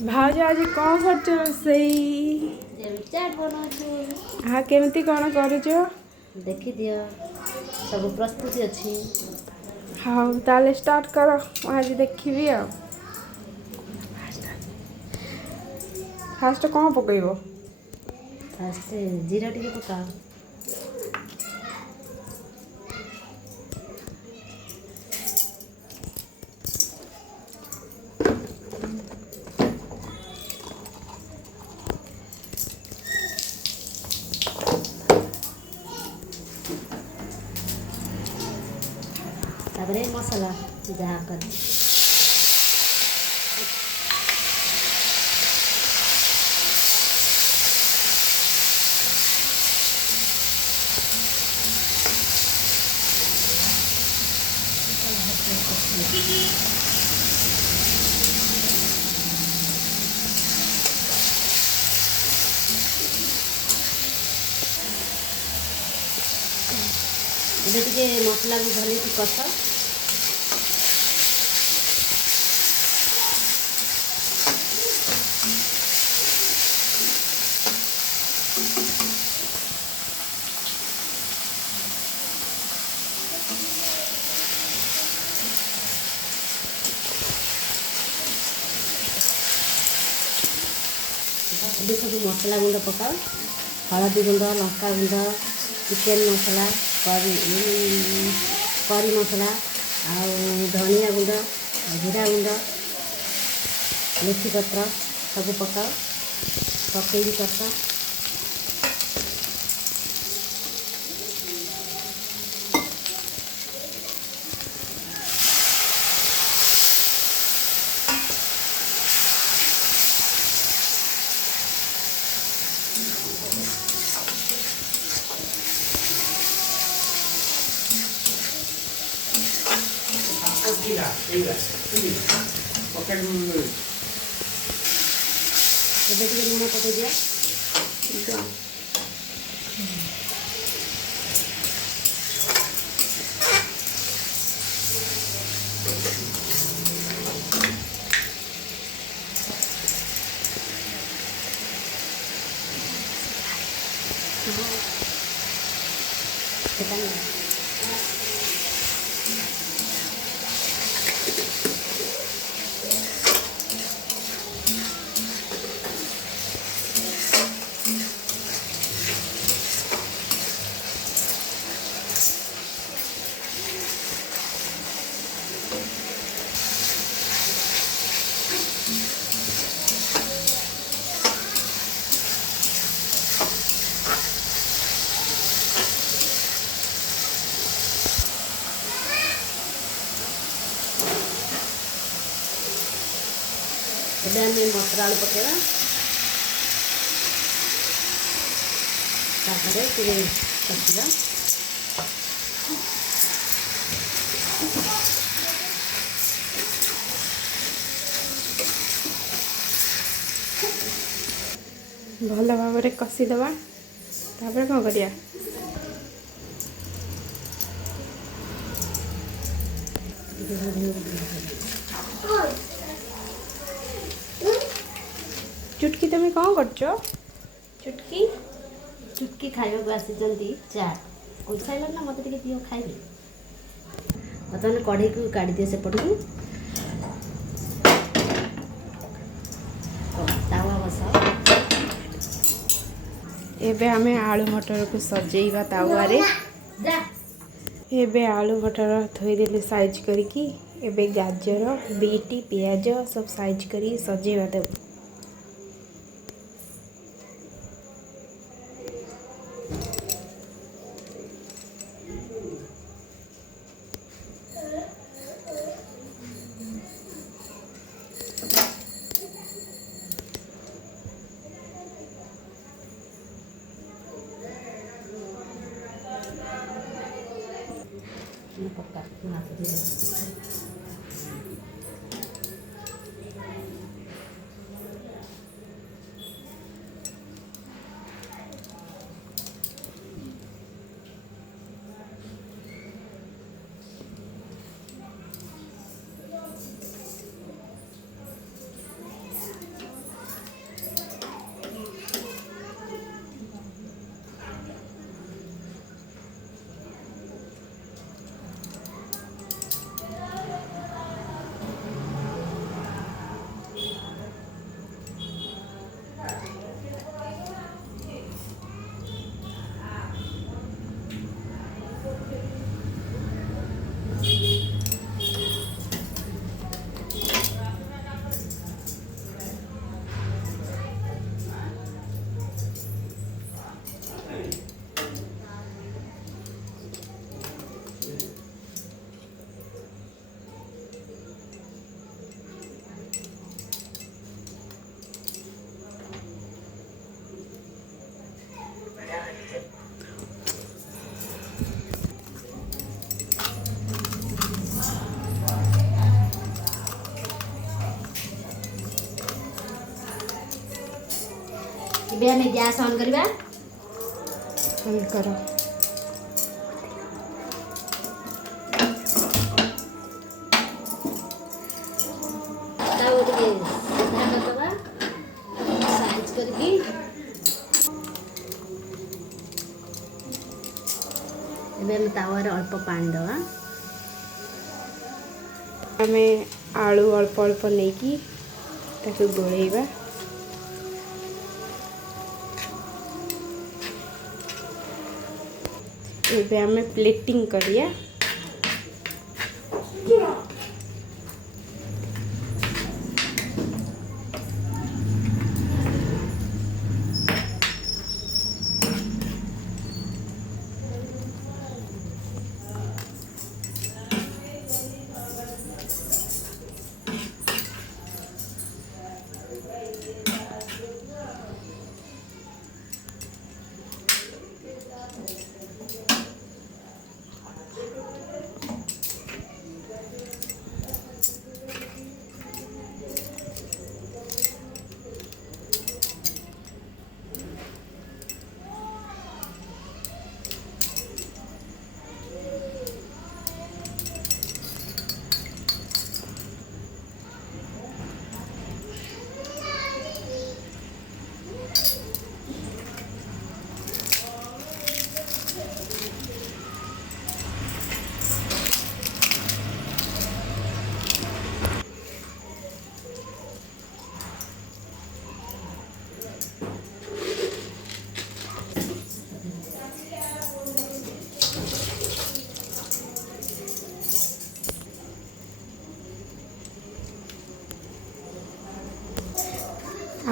भाज आज कौन कर रोसई चाट बनाऊँ हाँ केमती कौन करुच देखी दियो सब प्रस्तुति अच्छी। हाँ ताले स्टार्ट कर आज देखी आ फास्ट कौन पकईब फास्ट जीरा टिके पकाओ। तापरे मसला जहाँ कर ଏବେ ଟିକେ ମସଲାକୁ ଭଲକି କଷ। ଏବେ ସବୁ ମସଲା ଗୁଣ୍ଡ ପକାଅ। ହଳଦୀ ଗୁଣ୍ଡ, ଲଙ୍କା ଗୁଣ୍ଡ, ଚିକେନ୍ ମସଲା, କରି ମସଲା ଆଉ ଧନିଆ ଗୁଣ୍ଡ, ଜିରା ଗୁଣ୍ଡ, ମେଥି ପତ୍ର ସବୁ ପକାଅ। ପକେଇକି କଷ। ଏବେ ଟିକେ ଲୁଣ ପକେଇ ଦିଅ। ଏବେ ଆମେ ମଟର ଆଳୁ ପକେଇବା। ତାପରେ ଟିକେ କଷିବା। भल भाव में कषिदबा तापर कौन करिया चुटकी तुम कौन कर चुटकी चुटकी खाइबा को आसी चाट कोई साइल ना मत दियो खाइबे। बर्तमान कढ़ई को काढ़ी दिए सेपटू तावा बस। एबे हमें आलू मटर को सजेଇବା तावारे। एबे आलू मटर थोईदेली साइज करके एबे गाजर बीटी पियाज सब साइज करी सजेଇବା देव। पक्का ଏବେ ଆମେ ଗ୍ୟାସ୍ ଅନ୍ କରିବା। ଅନ୍ କର। ତାକୁ ଟିକେ ସିଧା କରିଦେବା ସାଇଜ୍ କରିକି। ଏବେ ଆମେ ତାୱାରେ ଅଳ୍ପ ପାଣି ଦେବା। ଆମେ ଆଳୁ ଅଳ୍ପ ଅଳ୍ପ ନେଇକି ତାକୁ ଗୋଳେଇବା। ଏବେ ଆମେ ପ୍ଲେଟିଂ କରିବା।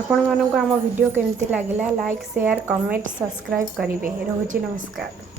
ଆପଣମାନଙ୍କୁ ଆମ ଭିଡ଼ିଓ କେମିତି ଲାଗିଲା ଲାଇକ୍ ସେୟାର କମେଣ୍ଟ ସବସ୍କ୍ରାଇବ୍ କରିବେ। ରହୁଛି ନମସ୍କାର।